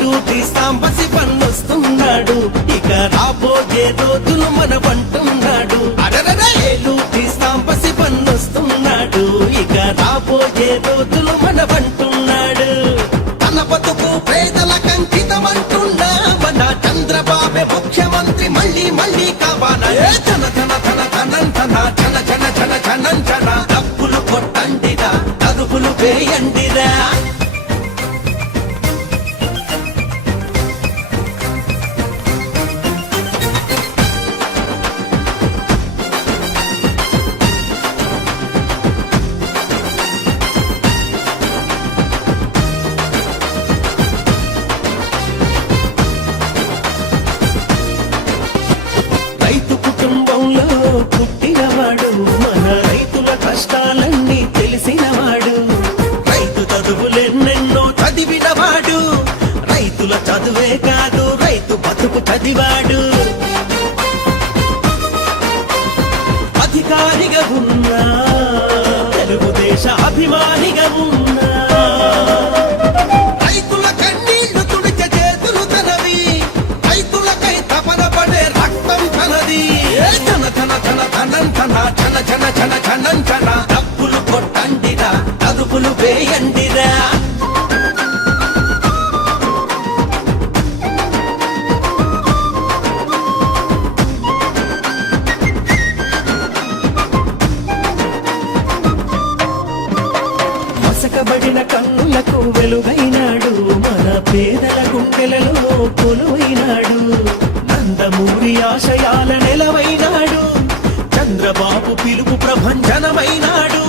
ఏలు తీస్తాం పసి పన్నొస్తున్నాడు ఇక రాబోయే రోజులు మనవంటున్నాడు ఏలు తీస్తాం పసి పన్నొస్తున్నాడు ఇక రాబోయే రోజులు మనవంటున్నాడు తన బతుకు పేదల కంకితమంటున్నా మన చంద్రబాబే ముఖ్యమంత్రి మళ్ళీ మళ్ళీ కావాలా ధన ధన ధన ధనంతన చన చన చన చనంచన డబ్బులు కొట్టండిరా తరుపులు వేయండిరా రైతు కుటుంబంలో పుట్టినవాడు మన రైతుల కష్టాలన్నీ తెలిసినవాడు రైతు చదువులెన్నెన్నో చదివినవాడు రైతుల చదువే కాదు రైతు బతుకు చదివాడు అధికారిగా ఉన్నా తెలుగుదేశ అభిమానిగా ఉన్నా రైతుల కన్నీళ్లు తుడిచే చేతులు తనవి రైతులకై తపన పడే రక్తం తనది ధన ధన ధన ధనంతన చన చన చన చనంచన డబ్బులు కొట్టండిరా తరుపులు వేయండిరా మసకబడిన కన్నులకు వెలుగైనాడు మన పేదల గుండెలలో కొలువైనాడు నందమూరి ఆశయాల నెలవైనాడు చంద్రబాబు పిలుపు ప్రభంజనమైనాడు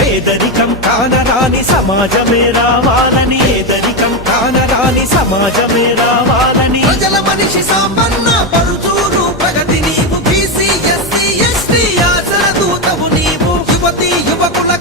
పేదరికం కానరాని సమాజమే రావాలని పేదరికం కానరాని సమాజమే రావాలని ప్రజల మనిషి సంపన్న పరుచూరు ప్రగతి నీవు బీసీ ఎస్సీ ఎస్టీ ఆశల దూతవు నీవు యువతి యువకుల